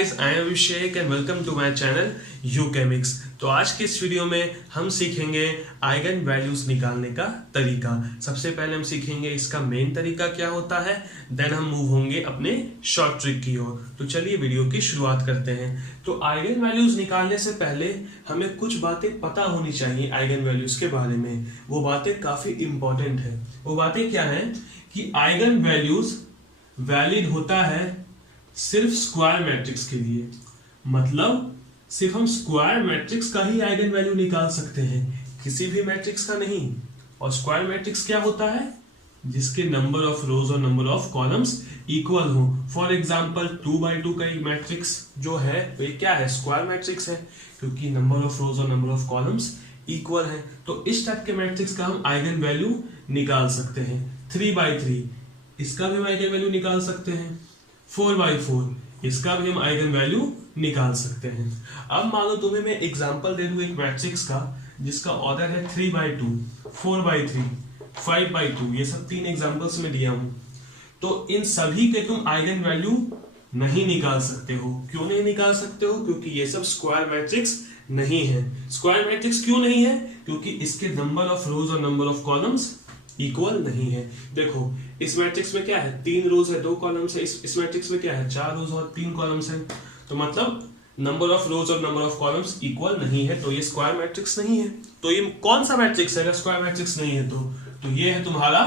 Guys, I am Abhishek and welcome to my channel यूकेमिक्स। तो आज के इस वीडियो में हम सीखेंगे आइगन वैल्यूज निकालने का तरीका। सबसे पहले हम सीखेंगे इसका मेन तरीका क्या होता है, देन हम मूव होंगे अपने शॉर्ट ट्रिक की ओर। तो चलिए वीडियो की शुरुआत करते हैं। तो आइगन वैल्यूज निकालने से पहले हमें कुछ बातें पता होनी चाहिए आइगन वैल्यूज के बारे में। वो बातें काफी इंपॉर्टेंट है। वो बातें क्या है कि आइगन वैल्यूज वैलिड होता है सिर्फ स्क्वायर मैट्रिक्स के लिए। मतलब सिर्फ हम स्क्वायर मैट्रिक्स का ही आइगन वैल्यू निकाल सकते हैं, किसी भी मैट्रिक्स का नहीं। और स्क्वायर मैट्रिक्स क्या होता है? जिसके नंबर ऑफ रोज और नंबर ऑफ कॉलम्स इक्वल हो। फॉर एग्जांपल 2x2 का एक मैट्रिक्स जो है वो क्या है? स्क्वायर मैट्रिक्स है, क्योंकि नंबर ऑफ रोज और नंबर ऑफ कॉलम्स इक्वल है। तो इस टाइप के मैट्रिक्स का हम आइगन वैल्यू निकाल सकते हैं। 3x3 इसका भी हम आइगन वैल्यू निकाल सकते हैं। 4x4 इसका भी हम आइगन वैल्यू निकाल सकते हैं। अब मान लो तुम्हें मैं एग्जांपल दे दूं एक मैट्रिक्स का जिसका ऑर्डर है 3x2, 4x3, 5x2। ये सब 3 एग्जांपल्स में दिया हूं। तो इन सभी के तुम आइगन वैल्यू नहीं निकाल सकते हो। क्यों नहीं निकाल सकते हो? क्योंकि ये सब स्क्वायर मैट्रिक्स नहीं है। स्क्वायर मैट्रिक्स क्यों नहीं है? क्योंकि इसके नंबर ऑफ रोज और नंबर ऑफ कॉलम्स इक्वल नहीं है। देखो इस मैट्रिक्स में क्या है? 3 रोज है 2 कॉलम्स है। इस मैट्रिक्स में क्या है? 4 रोज और 3 कॉलम्स है। तो मतलब नंबर ऑफ रोज और नंबर ऑफ कॉलम्स इक्वल नहीं है, तो ये स्क्वायर मैट्रिक्स नहीं है। तो ये कौन सा मैट्रिक्स है अगर स्क्वायर मैट्रिक्स नहीं है? तो ये है तुम्हारा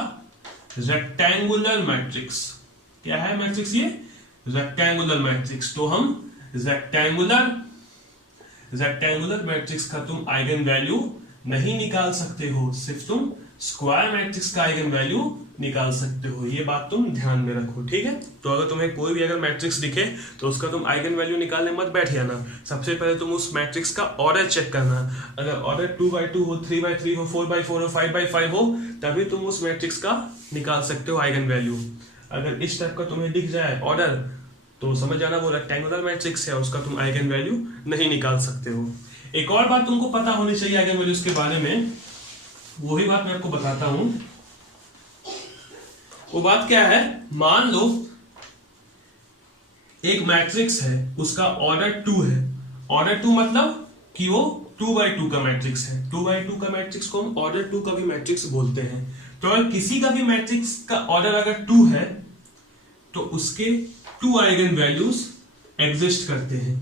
रेक्टेंगुलर मैट्रिक्स। क्या है मैट्रिक्स? ये रेक्टेंगुलर मैट्रिक्स। तो हम रेक्टेंगुलर मैट्रिक्स का तुम आइगन वैल्यू नहीं निकाल सकते हो, सिर्फ तुम स्क्वायर मैट्रिक्स का आइगन वैल्यू निकाल सकते हो। ये बात तुम ध्यान में रखो, ठीक है। तो अगर तुम्हें कोई भी अगर मैट्रिक्स दिखे तो उसका तुम आइगन वैल्यू निकालने मत बैठ जाना। सबसे पहले तुम उस मैट्रिक्स का ऑर्डर चेक करना। अगर ऑर्डर 2x2 हो, 3x3 हो, 4x4 हो, 5x5 हो, तभी तुम उस मैट्रिक्स का निकाल सकते हो आइगन वैल्यू। अगर इस टाइप का तुम्हें दिख जाए ऑर्डर तो समझ जाना वो रेक्टेंगुलर मैट्रिक्स है, उसका तुम आइगन वैल्यू नहीं निकाल सकते हो। एक और बात तुमको पता होनी चाहिए आइगन वैल्यूज के बारे में, वही बात मैं आपको बताता हूं। वो बात क्या है? मान लो एक मैट्रिक्स है, उसका ऑर्डर 2 है। ऑर्डर 2 मतलब कि वो 2x2 का मैट्रिक्स है। 2x2 का मैट्रिक्स को हम ऑर्डर 2 का भी मैट्रिक्स बोलते हैं। तो अगर किसी का भी मैट्रिक्स का ऑर्डर अगर 2 है तो उसके 2 आइगन वैल्यूज एग्जिस्ट करते हैं।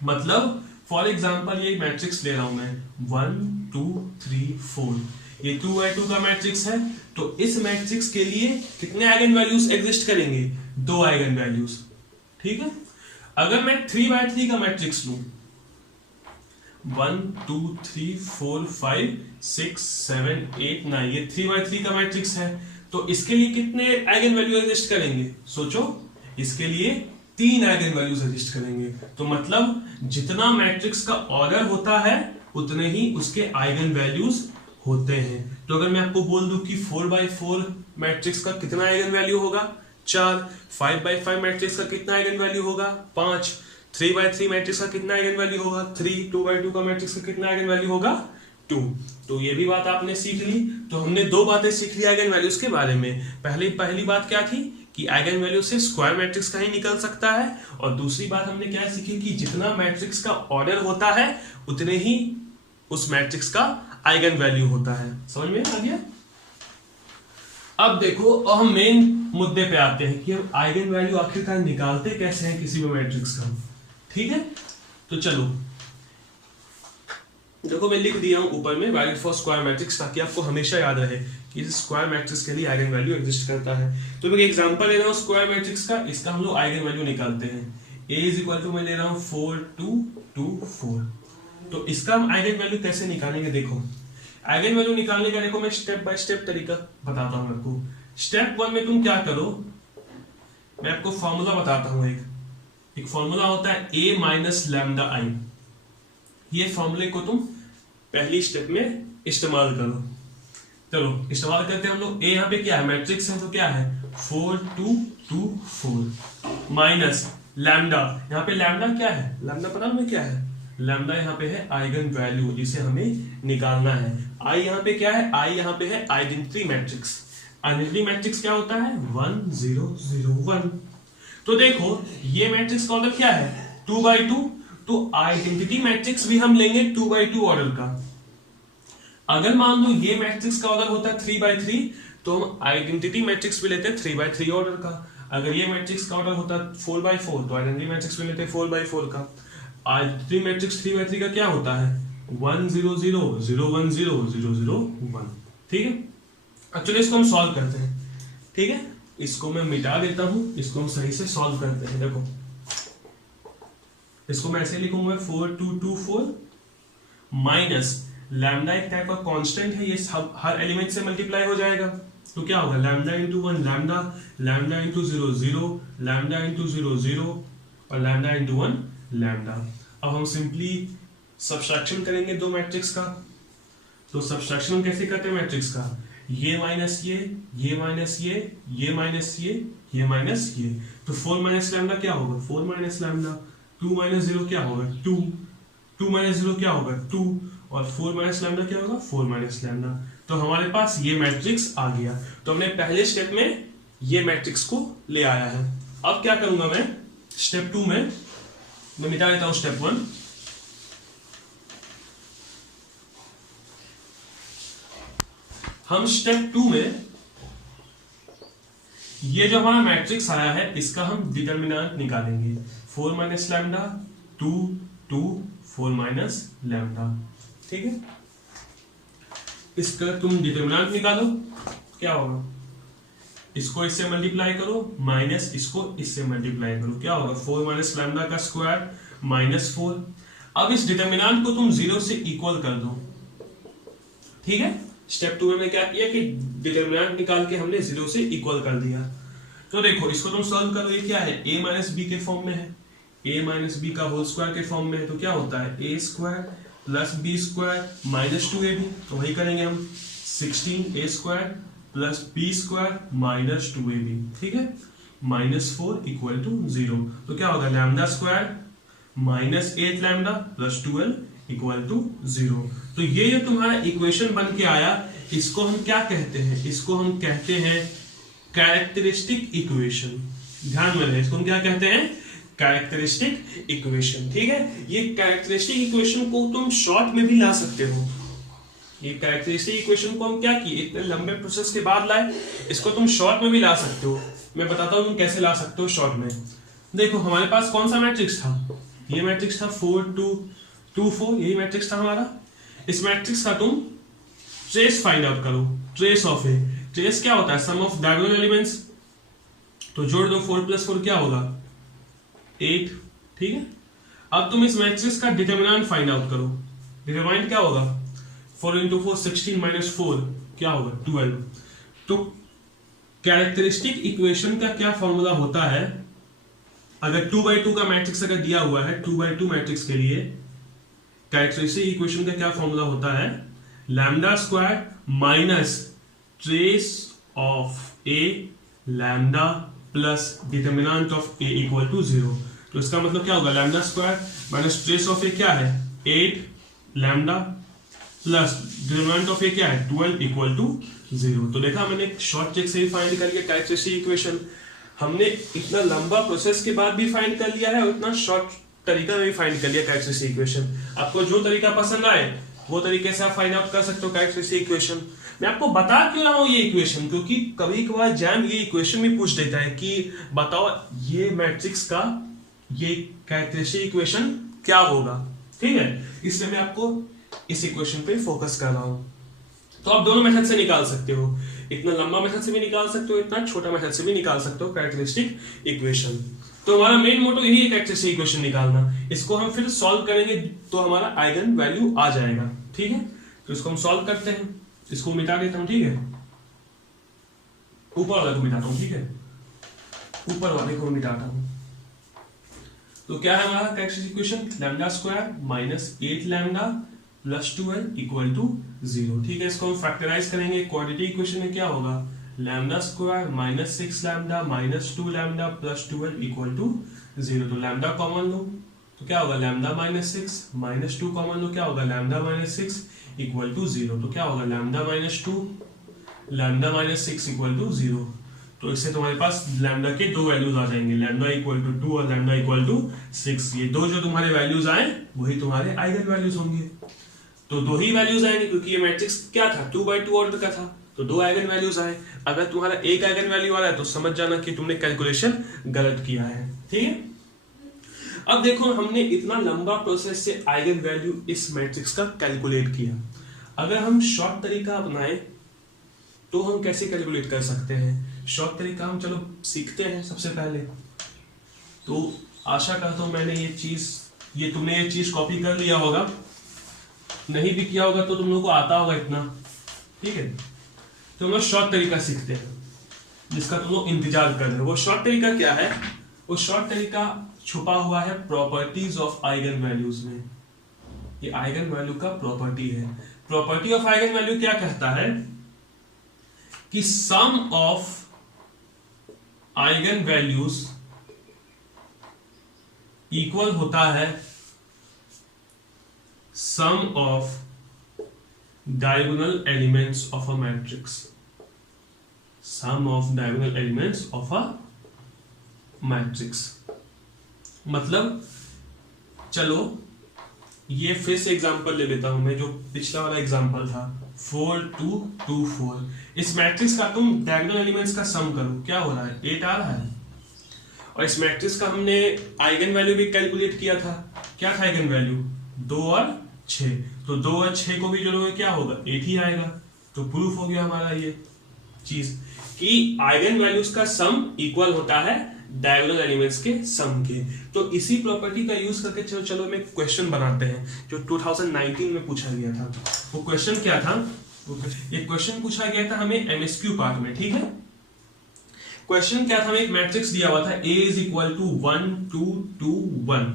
मतलब फॉर एग्जाम्पल ये मैट्रिक्स ले रहा हूं मैं 1 2 3 4। ये 2x2 का मैट्रिक्स है, तो इस मैट्रिक्स के लिए कितने आइगन वैल्यूज एग्जिस्ट करेंगे? 2 आइगन वैल्यूज, ठीक है। अगर मैं 3x3 का मैट्रिक्स लूं 1 2 3 4 5 6 7 8 9, ये 3x3 का मैट्रिक्स है, तो इसके लिए कितने आइगन वैल्यू एग्जिस्ट करेंगे? सोचो, इसके लिए 3 आइगन वैल्यूज एग्जिस्ट करेंगे। तो मतलब जितना मैट्रिक्स का ऑर्डर होता है उतने ही उसके आइगन वैल्यूज होते हैं। तो अगर मैं आपको बोल दूं कि 4x4 मैट्रिक्स का कितना आइगन वैल्यू होगा? 4। 5x5 मैट्रिक्स का कितना आइगन वैल्यू होगा? 5। 3x3 मैट्रिक्स का कितना आइगन वैल्यू होगा? 3। 2x2 का मैट्रिक्स का कितना आइगन वैल्यू होगा? 2। तो ये भी बात आपने सीख ली। तो हमने 2 बातें सीख ली आइगन वैल्यूज के बारे में। पहली बात क्या थी कि आइगन वैल्यू से स्क्वायर मैट्रिक्स का ही निकल सकता है। और दूसरी बात हमने क्या सीखी कि जितना मैट्रिक्स का ऑर्डर होता है उतने ही उस मैट्रिक्स का आइगन वैल्यू होता है। समझ में आ गया? अब देखो, और हम मेन मुद्दे पे आते हैं कि हम आइगन वैल्यू आखिरकार निकालते कैसे हैं किसी भी मैट्रिक्स का, ठीक है। तो चलो देखो, मैं लिख दिया हूं ऊपर में वैल्यू फॉर स्क्वायर मैट्रिक्स, ताकि आपको हमेशा याद रहे कि इस स्क्वायर मैट्रिक्स के लिए आइगन वैल्यू एग्जिस्ट करता है। तो मैं एक एग्जांपल ले रहा हूं स्क्वायर मैट्रिक्स का, इसका हम लोग आइगन वैल्यू निकालते हैं। a इज इक्वल टू मैं ले रहा हूं 4 2 2 4। तो इसका हम आइगन वैल्यू कैसे निकालेंगे? देखो आइगन वैल्यू निकालने का देखो मैं स्टेप बाय स्टेप तरीका बताता हूं आपको। स्टेप 1 में तुम क्या करो, मैं आपको फॉर्मूला बताता हूं। एक फॉर्मूला होता है a माइनस लैम्डा i। ये फॉर्मूले को तुम पहली स्टेप में इस्तेमाल करो। चलो इस्तेमाल करते हैं हम लोग। a यहाँ पे क्या है? मैट्रिक्स है, तो क्या है? 4 2 2 4 माइनस लैम्डा। यहाँ पे लैम्डा क्या है? लैम्डा पता है क्या है? लैम्डा यहाँ पे है आइगन वैल्यू, जिसे हमें निकालना है। आई यहाँ पे क्या है? आई यहाँ पे है आइडेंटिटी मैट्रिक्स। आइडेंटिटी मैट्रिक्स क्या होता है? 1 0 0 1। तो देखो ये मैट्रिक्स का ऑर्डर क्या है 2x2, तो आइडेंटिटी मैट्रिक्स भी हम लेंगे 2x2 ऑर्डर का। अगर मान लो ये मैट्रिक्स का ऑर्डर होता है 3x3, तो हम आइडेंटिटी मैट्रिक्स भी लेते हैं 3x3 ऑर्डर का। अगर ये मैट्रिक्स का ऑर्डर होता है 4x4, तो आइडेंटिटी मैट्रिक्स भी लेते हैं 4x4 का। आइडेंटिटी मैट्रिक्स 3x3 का क्या होता है 1 0 0 0 1 0 0 0 1। ठीक है, अब चलो इसको हम सॉल्व करते हैं। ठीक है, इसको मैं मिटा देता हूं, इसको हम सही से सॉल्व करते हैं। देखो इसको मैं ऐसे लिखूंगा 4 2 2 4 माइनस लैम्डा एक टाइप का कांस्टेंट है, ये हर एलिमेंट से मल्टीप्लाई हो जाएगा, तो क्या होगा lambda into 1 lambda, lambda into 0 0, lambda into 0 0 और लैम्डा इंटू 1 लैम्डा। अब हम सिंपली सब्सट्रैक्शन करेंगे दो मैट्रिक्स का। तो सब्सट्रैक्शन कैसे करते हैं मैट्रिक्स का, ये माइनस ये माइनस ये माइनस ये माइनस ये। तो 4 माइनस लैम्डा क्या होगा 4 माइनस लैम्डा, 2 माइनस 0 क्या होगा 2, 2 माइनस 0 क्या होगा 2 और 4 माइनस लैम्डा क्या होगा 4 माइनस लैम्डा। तो हमारे पास ये मैट्रिक्स आ गया। तो हमने पहले स्टेप में ये मैट्रिक्स को ले आया है। अब क्या करूंगा मैं स्टेप 2 में, मैं मिटा देता हूं स्टेप 1। हम स्टेप 2 में ये जो हमारा मैट्रिक्स आया है इसका हम डिटर्मिनेंट निकालेंगे। 4 माइनस लैम्डा 2 2 4 माइनस लैम्डा। ठीक है, इसका तुम डिटर्मिनेंट निकालो, क्या होगा इसको इससे मल्टीप्लाई करो माइनस इसको इससे मल्टीप्लाई करो, क्या होगा 4 माइनस लैम्डा का स्क्वायर माइनस 4। अब इस डिटर्मिनेंट को तुम 0 से इक्वल कर दो। ठीक है, स्टेप 2 में क्या किया कि डिटर्मिनेंट निकाल के हमने 0 से इक्वल कर दिया। तो देखो इसको तुम सॉल्व करो, ये क्या है a माइनस बी के फॉर्म में है, a माइनस बी का होल स्क्वायर के फॉर्म में है, तो क्या होता है a square plus b square minus 2ab। तो वही करेंगे हम 16a square plus b square minus 2ab। ठीक है, माइनस 4 इक्वल टू 0। तो क्या होगा lambda square minus 8 lambda plus 12 equal to 0। तो ये जो तुम्हारा इक्वेशन बन के आया इसको हम क्या कहते हैं, इसको हम कहते हैं कैरेक्टरिस्टिक इक्वेशन। ध्यान में रहे, इसको हम क्या कहते हैं कैरेक्टरिस्टिक इक्वेशन। ठीक है, ये कैरेक्टरिस्टिक इक्वेशन को तुम शॉर्ट में भी ला सकते हो। ये कैरेक्टरिस्टिक इक्वेशन को हम क्या किए इतने लंबे प्रोसेस के बाद लाए, इसको तुम शॉर्ट में भी ला सकते हो। मैं बताता हूं तुम कैसे ला सकते हो शॉर्ट में। देखो हमारे पास कौन सा मैट्रिक्स था, ये मैट्रिक्स था 4 2 2 4, यही मैट्रिक्स था हमारा। इस मैट्रिक्स का तुम ट्रेस फाइंड आउट करो, ट्रेस ऑफ ए। ट्रेस क्या होता है सम ऑफ डायगोनल एलिमेंट्स, तो जोड़ दो 4 प्लस 4 क्या होगा 8। ठीक है, अब तुम इस मैट्रिक्स का डिटर्मिनेंट फाइंड आउट करो। डिटर्मिनेंट क्या होगा 4 इंटू 4 16 माइनस 4 क्या होगा 12। तो कैरेक्टरिस्टिक इक्वेशन का क्या फॉर्मूला होता है, अगर 2x2 का मैट्रिक्स अगर दिया हुआ है 2x2 मैट्रिक्स के लिए कैरेक्टरिस्टिक इक्वेशन का क्या फॉर्मूला होता है lambda square minus trace of A lambda plus determinant of A equal to 0। तो इसका मतलब क्या होगा lambda square minus trace of A क्या है 8 lambda plus determinant of A क्या है 12 इक्वल टू 0। तो देखा मैंने शॉर्ट ट्रिक से ही फाइंड कर लिया कैरेक्टरिस्टिक इक्वेशन। हमने इतना लंबा प्रोसेस के बाद भी फाइंड कर लिया है और इतना शॉर्ट तरीका में भी फाइंड कर लिया कैरेक्टरिस्टिक इक्वेशन। आपको जो तरीका पसंद आए वो तरीके से आप फाइंड आउट कर सकते हो कैरेक्टरिस्टिक इक्वेशन। मैं आपको बता क्यों रहा हूं ये इक्वेशन, क्योंकि कभी कभार एग्जाम ये इक्वेशन भी पूछ देता है कि बताओ ये मैट्रिक्स का ये कैरेक्टरिस्टिक इक्वेशन क्या होगा। ठीक है, इसलिए मैं आपको इस इक्वेशन पे फोकस कर रहा हूं। तो आप दोनों मेथड से निकाल सकते हो, इतना लंबा मेथड से भी निकाल सकते हो, इतना छोटा मेथड से भी निकाल सकते हो कैरेक्टरिस्टिक इक्वेशन। तो हमारा मेन मोटो यही है कैरेक्टरिस्टिक इक्वेशन निकालना। इसको हम फिर सॉल्व करेंगे तो हमारा आइगन वैल्यू आ जाएगा। ठीक है, तो इसको हम सॉल्व करते हैं, इसको मिटा देता हूं। ठीक है, ऊपर वाले को मिटाता हूं। ठीक है, ऊपर वाले को मिटाता हूं। तो क्या है हमारा characteristic equation lambda square minus 8 lambda plus 12 equal to 0। ठीक है, इसको हम फैक्टराइज करेंगे। क्वाड्रेटिक इक्वेशन में क्या होगा lambda square minus 6 lambda minus 2 lambda plus 12 equal to 0। तो लैम्डा कॉमन लो तो क्या होगा लैम्डा माइनस 6 माइनस 2 कॉमन लो क्या होगा लैम्डा माइनस 6 इक्वल टू 0। तो क्या होगा lambda minus 2 lambda minus 6 equal to 0। तो इससे तुम्हारे पास लैम्डा के दो वैल्यूज आ जाएंगे, लैम्डा इक्वल टू 2 और लैम्डा इक्वल टू 6। ये दो जो तुम्हारे वैल्यूज आए वही तुम्हारे आइगन वैल्यूज होंगे। तो दो ही वैल्यूज आएंगे क्योंकि ये मैट्रिक्स क्या था, 2x2 ऑर्डर का था, तो दो आइगन वैल्यूज आए। अगर तुम्हारा एक आइगन वैल्यू आ रहा है तो समझ जाना कि तुमने कैलकुलेशन गलत किया है। ठीक है, अब देखो हमने इतना लंबा प्रोसेस से आइगन वैल्यू इस मैट्रिक्स का कैलकुलेट किया। अगर हम शॉर्ट तरीका अपनाएं तो हम कैसे कैलकुलेट कर सकते हैं? शॉर्ट तरीका हम चलो सीखते हैं सबसे पहले। तो आशा करता हूं मैंने तुमने ये चीज कॉपी कर लिया होगा, नहीं भी किया होगा तो तुम लोगों को आता होगा इतना। ठीक है, तो हम लोग शॉर्ट तरीका सीखते हैं जिसका तुम लोग इंतजार कर रहे हो। वो शॉर्ट तरीका क्या है? वो शॉर्ट तरीका छुपा हुआ है प्रॉपर्टीज ऑफ आइगन वैल्यूज में। ये आइगन वैल्यू का प्रॉपर्टी है। प्रॉपर्टी ऑफ आइगन वैल्यू क्या कहता है कि sum of eigen values equal होता है sum of diagonal elements of a matrix. Sum of diagonal elements of a matrix मतलब, चलो ये फिर से एग्जांपल ले लेता हूं मैं, जो पिछला वाला एग्जांपल था 4 2 2 4। इस मैट्रिक्स का तुम डायगोनल एलिमेंट्स का सम करो, क्या हो रहा है? 8 आ रहा है। और इस मैट्रिक्स का हमने आइगन वैल्यू भी कैलकुलेट किया था। क्या था आइगन वैल्यू? 2 और 6। तो 2 और 6 को भी जोड़ोगे क्या होगा? 8 ही आएगा। तो प्रूफ हो गया हमारा ये चीज कि आइगन वैल्यूज का सम इक्वल होता है डायगोनल एलिमेंट्स के सम के। तो इसी प्रॉपर्टी का यूज करके चलो हम एक क्वेश्चन बनाते हैं जो 2019 में पूछा गया था। वो क्वेश्चन क्या था? ये क्वेश्चन पूछा गया था हमें एमएसक्यू पार्ट में। ठीक है, क्वेश्चन क्या था? हमें एक मैट्रिक्स दिया हुआ था A इज इक्वल टू 1 2 2 1।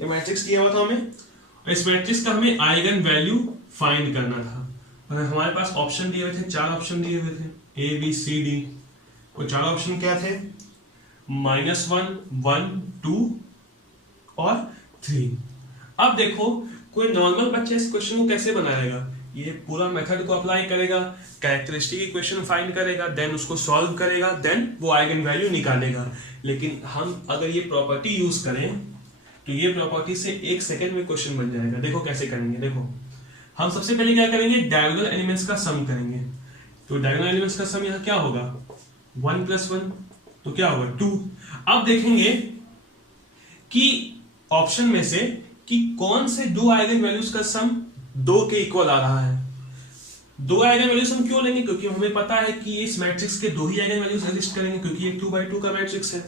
ये मैट्रिक्स दिया हुआ था हमें, और इस मैट्रिक्स का हमें आइगन वैल्यू फाइंड करना था। और हमारे पास ऑप्शन दिए हुए थे, 4 ऑप्शन दिए हुए थे, A B C D। वो 4 ऑप्शन क्या थे? -1 1 2 और 3। अब देखो कोई नॉर्मल बच्चा इस क्वेश्चन को कैसे बनाएगा? ये पूरा मेथड को अप्लाई करेगा, कैरेक्टरिस्टिक इक्वेशन फाइंड करेगा, देन उसको सॉल्व करेगा, देन वो आइगन वैल्यू निकालेगा। लेकिन हम अगर ये प्रॉपर्टी यूज करें तो ये प्रॉपर्टी से 1 सेकंड में क्वेश्चन बन जाएगा। देखो कैसे करेंगे। देखो हम सबसे पहले क्या करेंगे? डायगोनल एलिमेंट्स का सम करेंगे। तो डायगोनल एलिमेंट्स का सम यहाँ क्या होगा? 1 + 1 तो क्या होगा? 2। अब देखेंगे कि ऑप्शन में से कि कौन से दो आइगन वैल्यूज का सम 2 के इक्वल आ रहा है। दो आइगन वैल्यूज हम क्यों लेंगे? क्योंकि हमें पता है कि इस मैट्रिक्स के दो ही आइगन वैल्यूज एग्जिस्ट करेंगे, क्योंकि ये 2x2 का मैट्रिक्स है।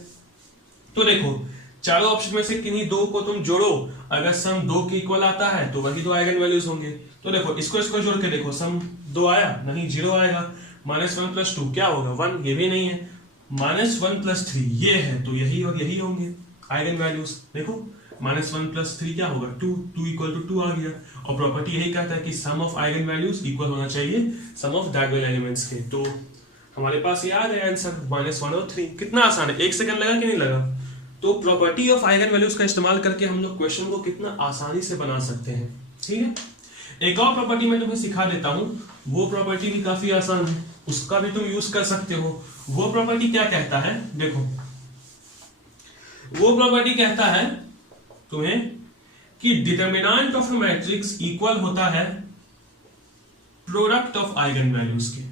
तो देखो चारों ऑप्शन में से किन्हीं दो को तुम जोड़ो, अगर सम 2 के इक्वल आता है तो वही दो आइगन वैल्यूज होंगे। तो देखो इसको जोड़ के देखो, सम 2 आया? नहीं, 0 आएगा। -1 + 2 क्या होगा? 1। ये भी नहीं है। -1 + 3 ये है, तो यही और यही होंगे आइगन वैल्यूज। देखो -1 + 3 क्या होगा? 2 2 = 2 आ गया। और प्रॉपर्टी यही कहता है कि sum of eigen values equal होना चाहिए सम ऑफ डायगोनल एलिमेंट्स के। तो हमारे पास ये आ गया आंसर, -1 और 3। कितना आसान है, 1 सेकंड लगा कि नहीं लगा? तो प्रॉपर्टी ऑफ आइगन वैल्यूज का इस्तेमाल करके हम लोग क्वेश्चन को कितना आसानी से बना सकते हैं। ठीक है, एक और प्रॉपर्टी मैं तुम्हें सिखा देता हूं, वो प्रॉपर्टी भी काफी आसान है, उसका भी तुम यूज कर सकते हो। वो प्रॉपर्टी क्या कहता है? देखो वो प्रॉपर्टी कहता है तुम्हें कि determinant of a matrix equal होता है प्रोडक्ट ऑफ आइगन वैल्यूज के।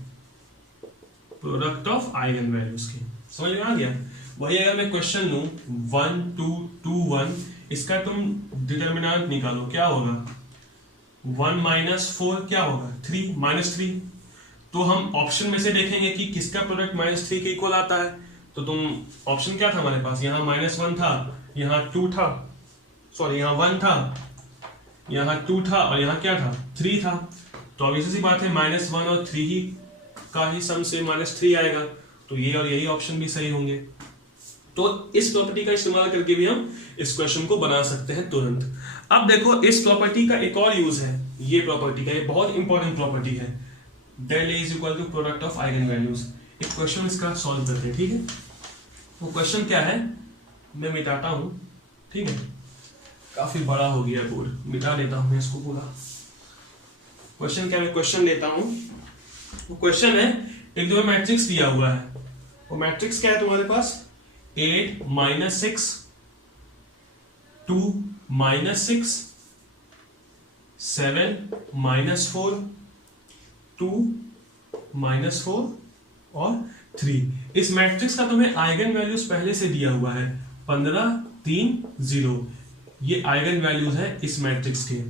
प्रोडक्ट ऑफ आइगन वैल्यूज के, समझ में आ गया? वही अगर मैं क्वेश्चन लूं 1 2 2 1, इसका तुम डिटर्मिनेंट निकालो, क्या होगा? 1 - 4 क्या होगा? 3 -3। तो हम ऑप्शन में से देखेंगे कि किसका प्रोडक्ट -3 के इक्वल आता है। तो तुम ऑप्शन क्या था हमारे पास? यहाँ -1 था, यहाँ 2 था, सॉरी यहाँ 1 था, यहाँ 2 था, और यहाँ क्या था? 3 था। तो अब इसी बात है, -1 और 3 ही का ही सम से -3 आएगा। तो ये और यही ऑप्शन भी सही होंगे। तो इस प्रॉपर्टी का इस्तेमाल करके भी हम इस क्वेश्चन को बना सकते हैं तुरंत। अब देखो इस प्रॉपर्टी का एक और यूज है, ये प्रॉपर्टी का, ये बहुत इंपॉर्टेंट प्रॉपर्टी है, del A is equal to product of eigen values. एक क्वेश्चन इसका सॉल्व करते हैं। ठीक है, वो क्वेश्चन क्या है मैं मिटाता हूं। ठीक है, काफी बड़ा हो गया बोर्ड, मिटा देता हूं मैं इसको पूरा। क्वेश्चन क्या है, क्वेश्चन लेता हूं। वो क्वेश्चन है, एक दो मैट्रिक्स दिया हुआ है, वो मैट्रिक्स क्या है तुम्हारे पास, 8 माइनस 6, 2 माइनस 6, 7 माइनस 4, 2 माइनस 4 और 3। इस मैट्रिक्स का तुम्हें आइगन वैल्यूज पहले से दिया हुआ है 15, 3, 0। ये आइगन वैल्यूज है इस मैट्रिक्स के,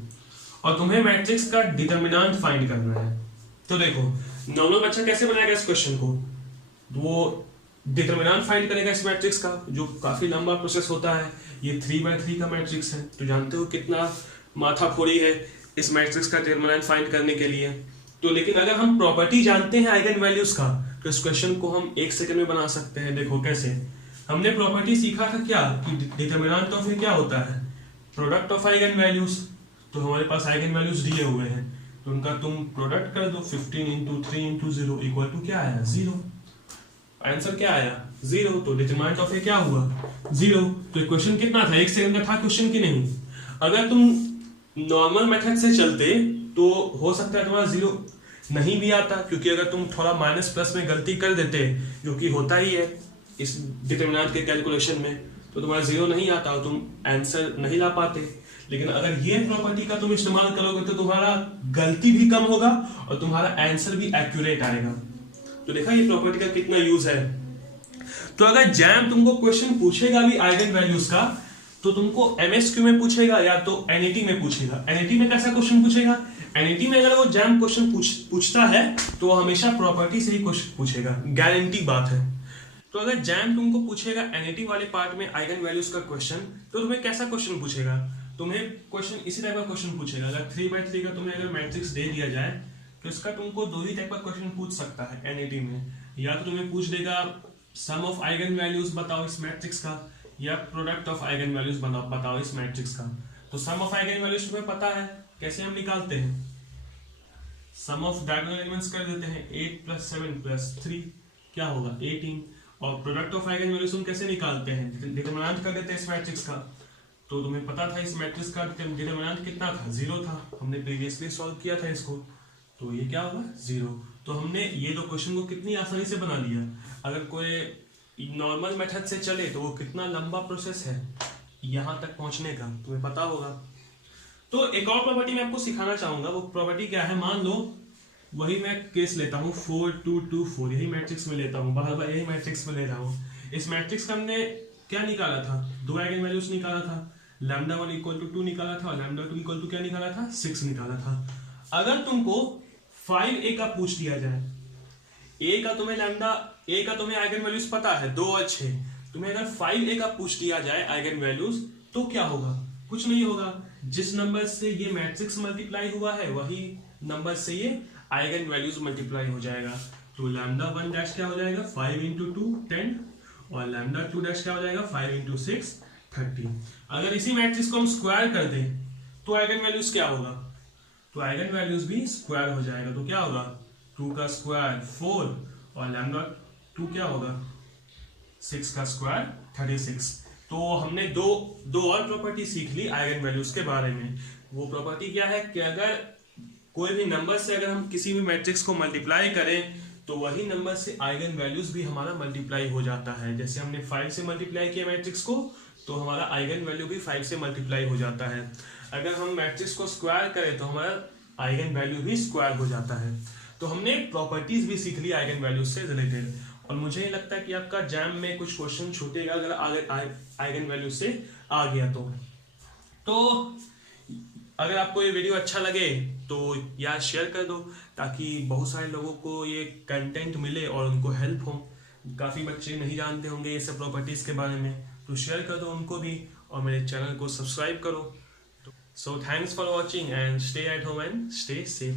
और तुम्हें मैट्रिक्स का डिटर्मिनेंट फाइंड करना है। तो देखो नॉर्मल बच्चा कैसे बनाएगा इस क्वेश्चन को, वो डिटर्मिनेंट फाइंड करेगा इस मैट्रिक्स का, जो काफी लंबा प्रोसेस होता है। ये 3x3 का मैट्रिक्स है, तो जानते हो कितना माथाफोड़ी है इस मैट्रिक्स का डिटर्मिनेंट फाइंड करने के लिए। तो लेकिन अगर हम प्रॉपर्टी जानते हैं आइगन वैल्यूज का, तो इस क्वेश्चन को हम 1 सेकंड में बना सकते हैं। देखो कैसे, हमने प्रॉपर्टी सीखा था क्या कि डिटर्मिनेंट ऑफ क्या होता है, प्रोडक्ट ऑफ आइगन वैल्यूज। तो हमारे पास आइगन वैल्यूज दिए हुए हैं, तो उनका तुम प्रोडक्ट कर दो, 15 इंटू 3 इंटू 0 इक्वल टू क्या आया, 0। आंसर क्या आया, 0। तो डिटरमिनेंट ऑफ क्या हुआ, 0। तो क्वेश्चन कितना था, 1 सेकंड का था क्वेश्चन की नहीं। अगर तुम नॉर्मल मेथड से चलते तो हो सकता है तुम्हारा 0 नहीं भी आता, क्योंकि अगर तुम थोड़ा माइनस प्लस में गलती कर देते, जो कि होता ही है इस डिटरमिनेंट के कैलकुलेशन में, तो तुम्हारा 0 नहीं आता और तुम आंसर नहीं ला पाते। लेकिन अगर ये प्रॉपर्टी का तुम इस्तेमाल करोगे तो तुम्हारा गलती भी कम होगा और तुम्हारा आंसर भी एक्यूरेट आएगा। तो देखा ये प्रॉपर्टी का कितना यूज है। तो अगर जैम तुमको क्वेश्चन पूछेगा भी आइगन वैल्यूज का, तो तुमको एमएसक्यू में पूछेगा या तो एनईटी में पूछेगा। एनईटी में कैसा क्वेश्चन पूछेगा, एनईटी में अगर वो जैम क्वेश्चन पूछता है तो वो हमेशा प्रॉपर्टी से ही क्वेश्चन पूछेगा, गारंटी बात है। तो अगर जैम तुमको पूछेगा एनईटी वाले पार्ट में आइगन वैल्यूज का क्वेश्चन, तो तुम्हें कैसा क्वेश्चन पूछेगा, तुम्हें क्वेश्चन इसी टाइप का क्वेश्चन पूछेगा। अगर 3x3 का तुम्हें अगर मैट्रिक्स दे दिया जाए तो इसका तुमको 2 ही टाइप का क्वेश्चन पूछ सकता है एनईटी में। या तो तुम्हें पूछ देगा सम ऑफ आइगन वैल्यूज बताओ इस मैट्रिक्स का, या प्रोडक्ट ऑफ आइगन वैल्यूज बताओ इस मैट्रिक्स का। तो सम ऑफ आइगन वैल्यूज तुम्हें पता है कैसे हम निकालते हैं, सम ऑफ डायगोनल एलिमेंट्स कर देते हैं, 8 + 7 + 3 क्या होगा, 18। और प्रोडक्ट ऑफ आइगन वैल्यूज हम कैसे निकालते हैं, डिटरमिनेंट कर देते हैं इस मैट्रिक्स का। तो तुम्हें पता था इस मैट्रिक्स का डिटरमिनेंट कितना था, 0 था, हमने प्रीवियसली सॉल्व किया था इसको। तो ये क्या होगा, 0। तो हमने ये दो क्वेश्चन को कितनी आसानी से बना लिया। अगर कोई नॉर्मल मेथड से चले तो वो कितना लंबा प्रोसेस है यहाँ तक पहुंचने का, तुम्हें पता होगा। तो एक और प्रॉपर्टी मैं आपको सिखाना चाहूंगा, वो प्रॉपर्टी क्या है, मान लो वही मैं केस लेता हूँ 4 2 2 4, यही मैट्रिक्स में लेता हूँ, बार बार यही मैट्रिक्स में ले रहा हूँ। इस मैट्रिक्स का हमने क्या निकाला था, 2 आइगन वैल्यूज निकाला था, λ1 = 2 निकाला था और λ2 = क्या निकाला था, 6 निकाला था। अगर तुमको 5a का पूछ दिया जाए, a का तुम्हें आइगन वैल्यूज पता है 2 और 6, तुम्हें अगर 5a का पूछ दिया जाए आइगन वैल्यूज, तो क्या होगा, कुछ नहीं होगा। जिस नंबर से ये मैट्रिक्स मल्टीप्लाई हुआ है वही नंबर से ये आइगन वैल्यूज मल्टीप्लाई हो जाएगा। तो λ1 क्या हो जाएगा, 5 × 2 10, और λ2 क्या हो जाएगा, 5 × 6 30। अगर इसी मैट्रिक्स को हम स्क्वायर कर दें तो आइगन वैल्यूज क्या होगा, तो आइगन वैल्यूज भी स्क्वायर हो जाएगा। तो क्या होगा, 2 का स्क्वायर 4 और λ2 क्या होगा, 6 का स्क्वायर 36। तो हमने दो और प्रॉपर्टी सीख ली आइगन वैल्यूज के बारे में। वो प्रॉपर्टी क्या है कि अगर कोई भी नंबर से अगर हम किसी भी मैट्रिक्स को मल्टीप्लाई करें तो वही नंबर से आइगन वैल्यूज भी हमारा मल्टीप्लाई हो जाता है। जैसे हमने 5 से मल्टीप्लाई किया मैट्रिक्स को, तो हमारा आइगन वैल्यू भी 5 से मल्टीप्लाई हो जाता है। अगर हम मैट्रिक्स को स्क्वायर करें तो हमारा आइगन वैल्यू भी स्क्वायर हो जाता है। तो हमने प्रॉपर्टीज भी सीख ली आइगन वैल्यूज से रिलेटेड, और मुझे लगता है कि आपका जैम में कुछ क्वेश्चन छूटेगा अगर आइगन वैल्यू से आ गया तो अगर आपको ये वीडियो अच्छा लगे तो यार शेयर कर दो, ताकि बहुत सारे लोगों को ये कंटेंट मिले और उनको हेल्प हो। काफ़ी बच्चे नहीं जानते होंगे ये सब प्रॉपर्टीज़ के बारे में, तो शेयर कर दो उनको भी, और मेरे चैनल को सब्सक्राइब करो। So thanks for watching and stay at home and stay safe.